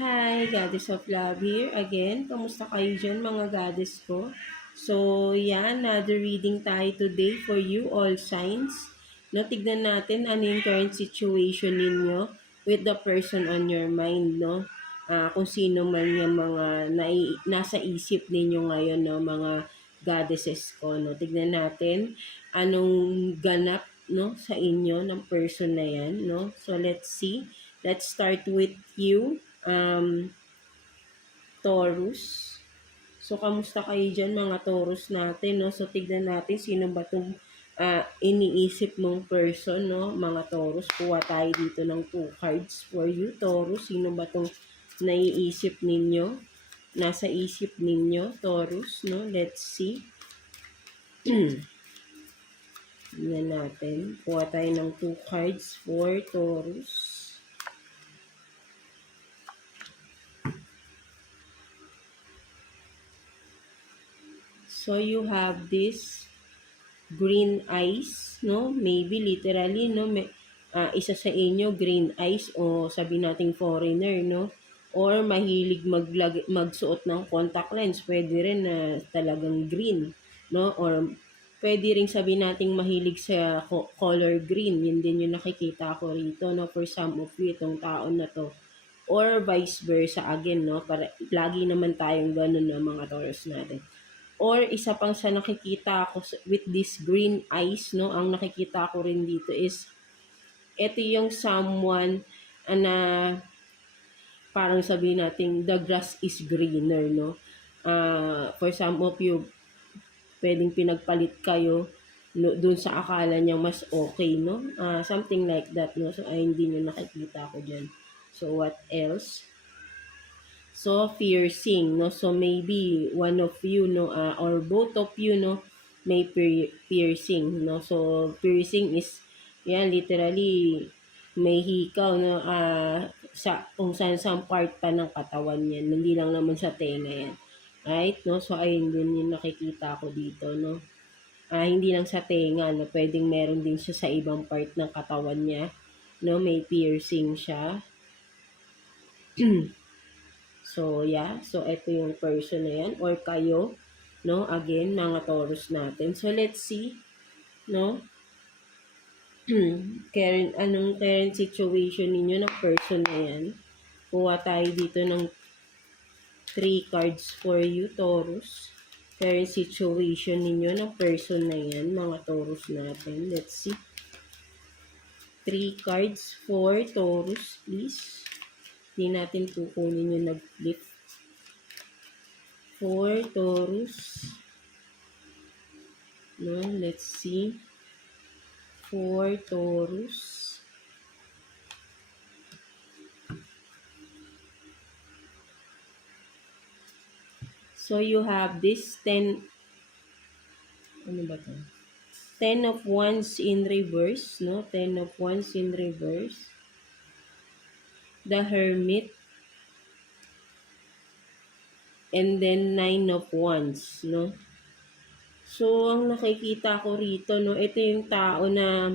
Hi, Goddess of Love here again. Kamusta kayo dyan mga goddess ko? So, yan, another reading tayo today for you, all signs. No, tignan natin ano yung current situation ninyo with the person on your mind, no? Kung sino man yung mga nasa isip ninyo ngayon, no? Mga goddesses ko, no? Tignan natin anong ganap, no? Sa inyo ng person na yan, no? So, let's see. Let's start with you, Taurus. So, kamusta kayo dyan mga Taurus natin, no? So, tignan natin sino ba itong iniisip mong person, no? Mga Taurus, kuha tayo dito ng 2 cards for you, Taurus. Sino ba itong naiisip ninyo? Nasa isip ninyo, Taurus, no? Let's see. Tignan natin. Kuha tayo ng 2 cards for Taurus. So, you have this green eyes, no? Maybe literally, no? Isa sa inyo, green eyes o sabi nating foreigner, no? Or mahilig magsuot ng contact lens. Pwede rin na talagang green, no? Or pwede rin sabi nating mahilig sa color green. Yun din yung nakikita ko rito, no? For some of you, itong taon na to. Or vice versa again, no? Para, lagi naman tayong ganun, no? Mga Taurus natin. Or isa pang sa nakikita ko with this green eyes, no? Ang nakikita ko rin dito is ito yung someone na parang sabihin natin the grass is greener, no? For some of you, pwedeng pinagpalit kayo no, dun sa akala niya mas okay, no? Something like that, no? So, ay hindi nyo nakikita ko dyan. So, what else? So, piercing, no? So, maybe one of you, no, or both of you, no, may piercing, no? So, piercing is, yan, literally, may hikaw, no, sa, kung saan part pa ng katawan yan. Hindi lang naman sa tenga yan. Right, no? So, ayun din yung nakikita ko dito, no? Hindi lang sa tenga, no? Pwedeng meron din siya sa ibang part ng katawan niya, no? May piercing siya. So, yeah. So, ito yung person na yan. Or kayo, no? Again, mga Taurus natin. So, let's see, no? Anong current situation ninyo ng person na yan? Kuha tayo dito ng 3 cards for you, Taurus. Current situation ninyo ng person na yan, mga Taurus natin. Let's see. 3 cards for Taurus, please. Hindi natin kukunin yung nag-flip. For Taurus. No, let's see. For Taurus. So, you have this 10. Ano ba to? 10 of Wands in reverse, no? 10 of Wands in reverse. The Hermit. And then 9 of Wands, no? So, ang nakikita ko rito, no? Ito yung tao na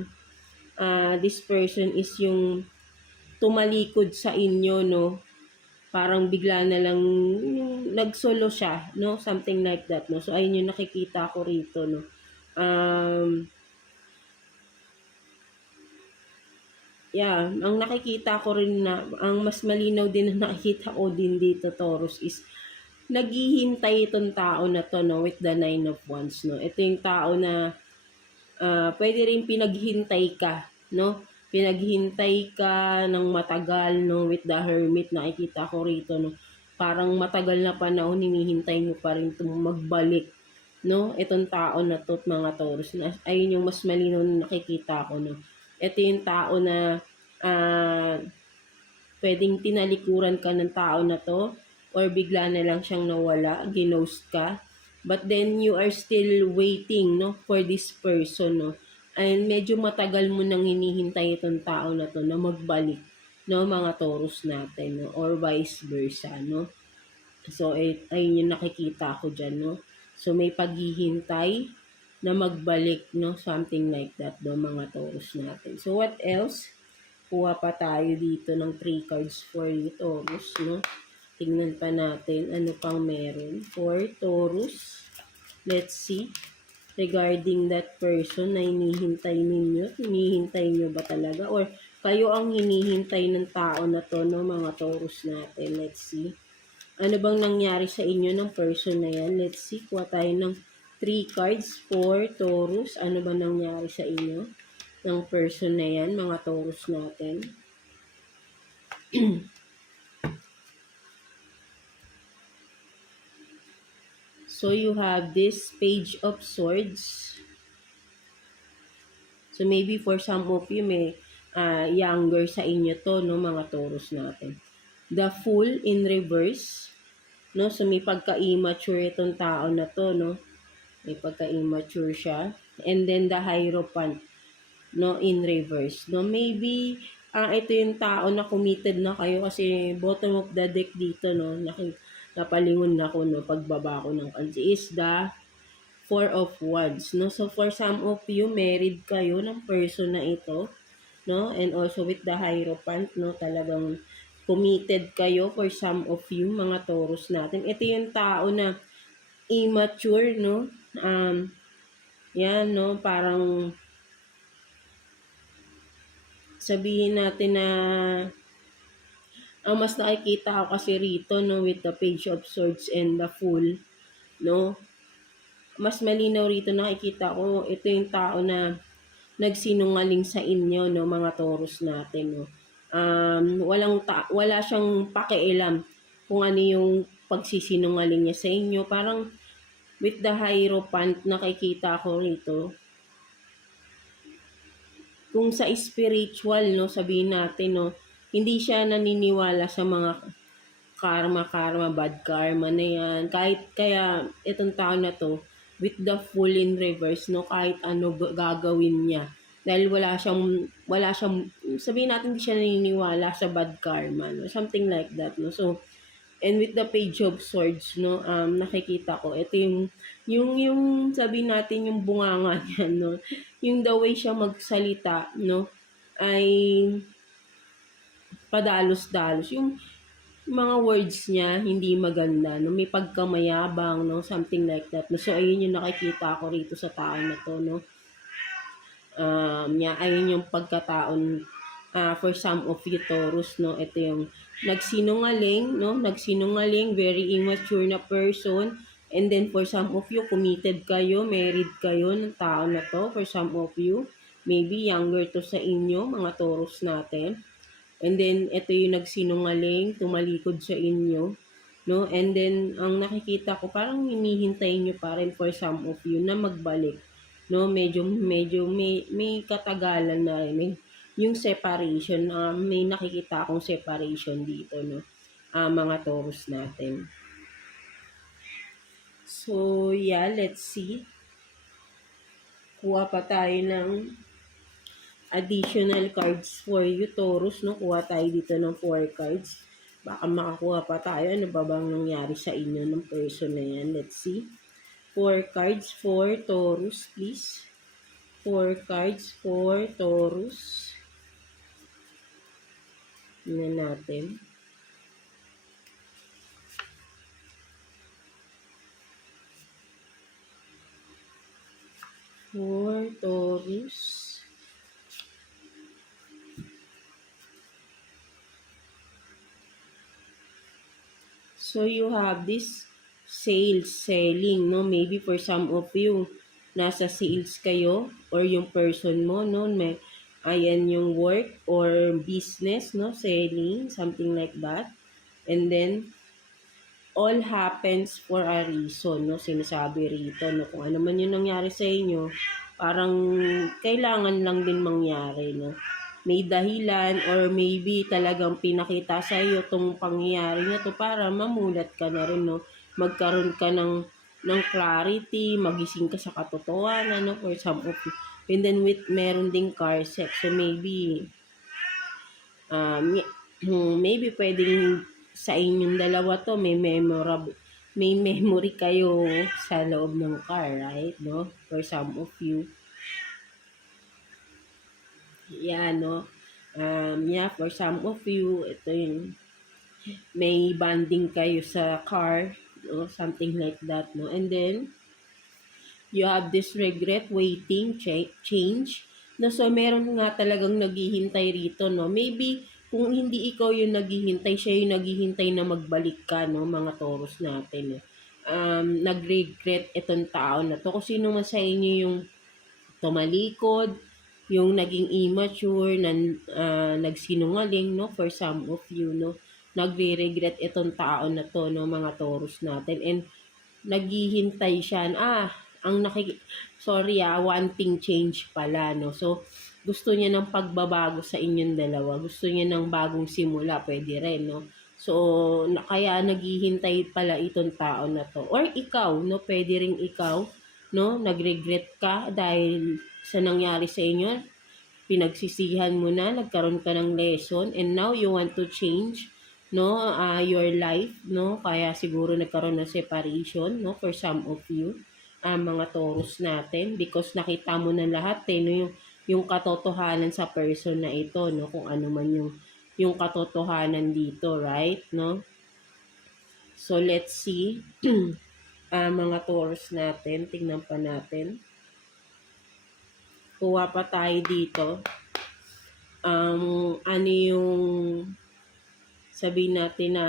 this person is yung tumalikod sa inyo, no? Parang bigla na lang nagsolo siya, no? Something like that, no? So, ayun yung nakikita ko rito, no? Yeah, ang nakikita ko rin na, ang mas malinaw din na nakikita ko din dito, Taurus, is naghihintay itong tao na to, no? With the 9 of Wands, no? Ito yung tao na pwede rin pinaghintay ka, no? Pinaghintay ka ng matagal, no? With the Hermit, nakikita ko rito, no? Parang matagal na panahon, hinihintay mo pa rin itong magbalik, no? Itong tao na to, mga Taurus, na, ayun yung mas malinaw na nakikita ko, no? Ito yung tao na pwedeng tinalikuran ka ng tao na to, or bigla na lang siyang nawala, ginost ka. But then you are still waiting, no, for this person, no. And medyo matagal mo nang hinihintay itong tao na to na magbalik, no, mga Taurus natin, no, or vice versa, no. So, ayun yung nakikita ko dyan, no. So, may paghihintay na magbalik, no, something like that, no, mga Taurus natin. So, what else? kuha pa tayo dito ng 3 cards for you, Taurus, no? Tingnan pa natin ano pang meron for Taurus. Let's see. Regarding that person na hinihintay ninyo, hinihintay nyo ba talaga? Or kayo ang hinihintay ng tao na to, no, mga Taurus natin? Let's see. Ano bang nangyari sa inyo ng person na yan? Let's see. Kuha tayo ng 3 cards for Taurus. Ano ba nangyari sa inyo ng person na yan, mga Taurus natin? So, you have this Page of Swords. So, maybe for some of you, may younger sa inyo to, no, mga Taurus natin. The Fool in reverse. No? So, may pagka-immature itong tao na to, no? May pagka-immature siya. And then, the Hierophant, no, in reverse. No? Maybe, ito yung tao na committed na kayo kasi bottom of the deck dito, no? Napalingon na ako, no, pagbaba ko ng cards is the 4 of Wands, no? So, for some of you, married kayo ng person na ito, no? And also with the Hierophant, no? Talagang committed kayo for some of you, mga Taurus natin. Ito yung tao na immature, no? Yan, no? Parang sabihin natin na ang mas nakikita ko kasi rito, no, with the Page of Swords and the Fool, no, mas malinaw rito nakikita ko, ito yung tao na nagsinungaling sa inyo, no, mga Taurus natin, no. Wala siyang pakialam kung ano yung pagsisinungaling niya sa inyo. Parang with the Hierophant, nakikita ko rito, kung sa spiritual, no, sabihin natin, no, hindi siya naniniwala sa mga karma, bad karma na yan. Kahit kaya itong tao na to, with the Fool in reverse, no, kahit ano gagawin niya. Dahil wala siyang, sabihin natin hindi siya naniniwala sa bad karma, no, something like that, no. So, and with the Page of Swords, no, nakikita ko, ito yung sabihin natin yung bunganga niya, no, yung the way siya magsalita, no, ay padalos-dalos. Yung mga words niya, hindi maganda, no? May pagkamayabang, no? Something like that. No? So, ayun yung nakikita ko rito sa tao na to, no? Ayun yung pagkataon for some of you Taurus, no? Ito yung nagsinungaling, no? Nagsinungaling, very immature na person. And then for some of you, committed kayo, married kayo ng tao na to. For some of you, maybe younger to sa inyo, mga Taurus natin. And then, ito yung nagsinungaling, tumalikod sa inyo, no? And then, ang nakikita ko, parang hinihintay nyo pa rin for some of you na magbalik, no? Medyo may katagalan na rin. Yung separation, may nakikita akong separation dito, no? Mga Taurus natin. So, yeah, let's see. Kuha pa tayo ng additional cards for you, Taurus, no? Kuha tayo dito ng 4 cards. Baka makakuha pa tayo. Ano ba bang nangyari sa inyo ng person na yan? Let's see. 4 cards for Taurus, please. 4 cards for Taurus. Tingnan natin. For Taurus. So, you have this selling, no? Maybe for some of you, nasa sales kayo or yung person mo, no? Ayan yung work or business, no? Selling, something like that. And then, all happens for a reason, no? Sinasabi rito, no? Kung ano man yung nangyari sa inyo, parang kailangan lang din mangyari, no? May dahilan or maybe talagang pinakita sa iyo tong pangyayari na to para mamulat ka na rin, no? Magkaroon ka ng clarity, magising ka sa katotohanan, no? For some of you. And then meron ding car sex. So maybe maybe pwedeng sa inyong dalawa to may memory kayo sa loob ng car, right? No? For some of you. Yeah, no? Yeah, for some of you, ito yung may bonding kayo sa car, no? Something like that, no? And then, you have this regret waiting change, no? So meron nga talagang naghihintay rito, no? Maybe kung hindi ikaw yung naghihintay, siya yung naghihintay na magbalik ka, no? Mga Taurus natin, no? Nag-regret itong tao na to. Kung sino man sa inyo yung tumalikod, yung naging immature, nagsinungaling, no? For some of you, no? Nagre-regret itong tao na to, no? Mga Taurus natin. And naghihintay siya, ang wanting change pala, no? So, gusto niya ng pagbabago sa inyong dalawa. Gusto niya ng bagong simula, pwede rin, no? So, kaya naghihintay pala itong tao na to. Or ikaw, no? Pwede rin ikaw, no? Nagregret ka dahil sa nangyari sa inyo. Pinagsisihan mo na, nagkaroon ka ng lesson, and now you want to change, no, your life, no? Kaya siguro nagkaroon ng separation, no, for some of you, mga Taurus natin, because nakita mo na lahat, no, yung katotohanan sa person na ito, no, kung ano man yung katotohanan dito, right, no? So, let's see, mga Taurus natin, tingnan pa natin. Kuha pa tayo dito. Ano yung sabihin natin na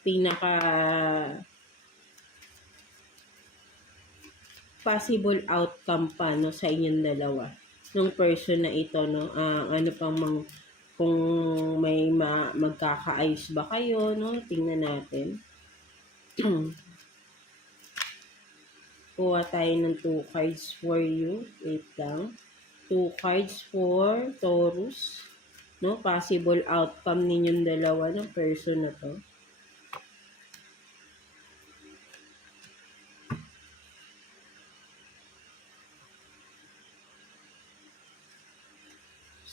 pinaka possible outcome pa, no, sa inyong dalawa ng person na ito, no? Ano pang kung may magkakaayos ba kayo, no? Tingnan natin. Kuha tayo ng 2 cards for you. Wait lang. 2 cards for Taurus, no? Possible outcome ninyong dalawa ng person na to.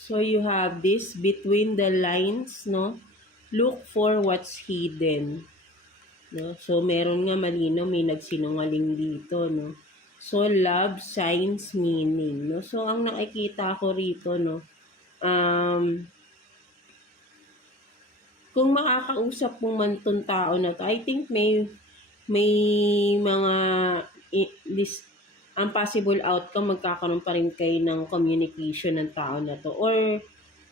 So you have this between the lines, no? Look for what's hidden. No? So meron nga malino, may nagsinungaling dito, no? So love, signs, meaning, no? So ang nakikita ko rito, no? Kung makakausap mo man tong tao na to, I think may mga ang possible outcome, magkakaroon pa rin kayo ng communication ng tao na to. Or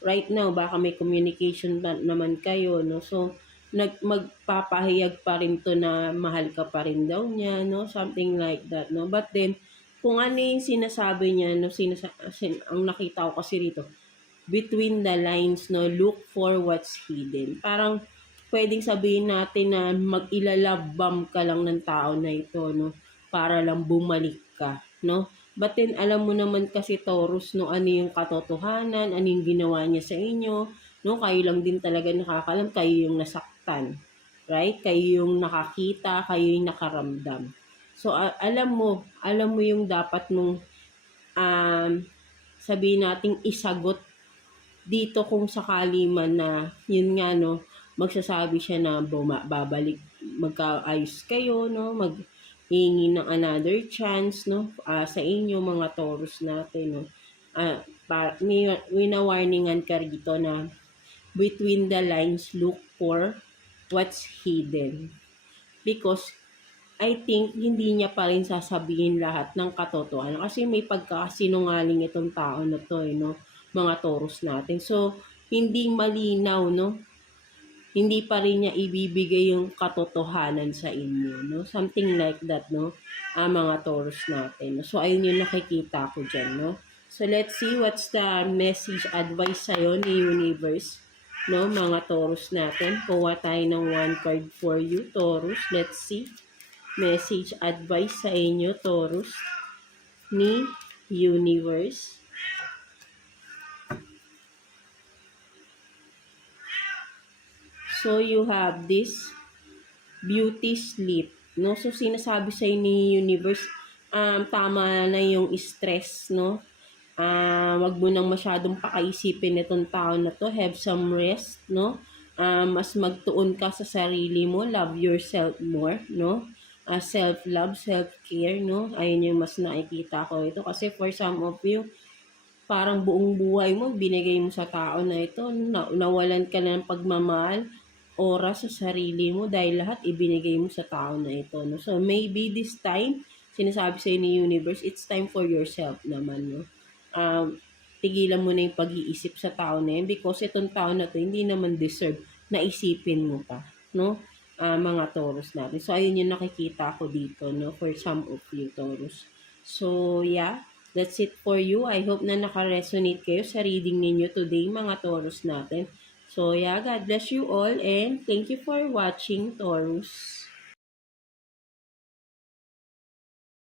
right now, baka may communication naman kayo, no? So, magpapahayag pa rin to na mahal ka pa rin daw niya, no? Something like that, no? But then, kung ano yung sinasabi niya, no? Ang nakita ko kasi rito, between the lines, no? Look for what's hidden. Parang, pwedeng sabihin natin na mag-ilalabam ka lang ng tao na ito, no? Para lang bumalik ka, no? But then, alam mo naman kasi Taurus, no, ano yung katotohanan, ano yung ginawa niya sa inyo, no? Kayo lang din talaga nakakalam, kayo yung nasaktan, right? Kayo yung nakakita, kayo yung nakaramdam. So, alam mo yung dapat mong sabihin nating isagot dito kung sakali man na, yun nga, no, magsasabi siya na babalik, magkaayos kayo, no, maghingi ng another chance, no, sa inyo mga Taurus natin, no. Wina-warningan ka rito na between the lines, look for what's hidden. Because I think hindi niya pa rin sasabihin lahat ng katotohanan kasi may pagkasinungaling itong tao na to, no, mga Taurus natin. So, hindi malinaw, no? Hindi pa rin niya ibibigay yung katotohanan sa inyo, no? Something like that, no? Mga Taurus natin. So, ayun yung nakikita ko dyan, no? So, let's see what's the message advice sa'yo ni Universe, no? Mga Taurus natin. Kuha tayo ng 1 card for you, Taurus. Let's see. Message advice sa inyo, Taurus, ni Universe. So, you have this beauty sleep, no? So, sinasabi sa ni Universe, tama na yung stress, no? Wag mo nang masyadong pakaisipin itong tao na to. Have some rest, no? Mas magtuon ka sa sarili mo. Love yourself more, no? Self-love, self-care, no? Ayun yung mas nakikita ko ito. Kasi for some of you, parang buong buhay mo binigay mo sa tao na ito, nawalan ka na ng pagmamahal, oras sa sarili mo dahil lahat ibinigay mo sa tao na ito, no? So, maybe this time, sinasabi sa'yo ni universe, it's time for yourself naman, no? Tigilan mo na yung pag-iisip sa tao na yan because itong tao na to, hindi naman deserve na isipin mo pa, no? Mga Taurus natin. So, ayun yung nakikita ko dito, no? For some of you, Taurus. So, yeah. That's it for you. I hope na naka-resonate kayo sa reading ninyo today, mga Taurus natin. So, yeah, God bless you all and thank you for watching, Taurus.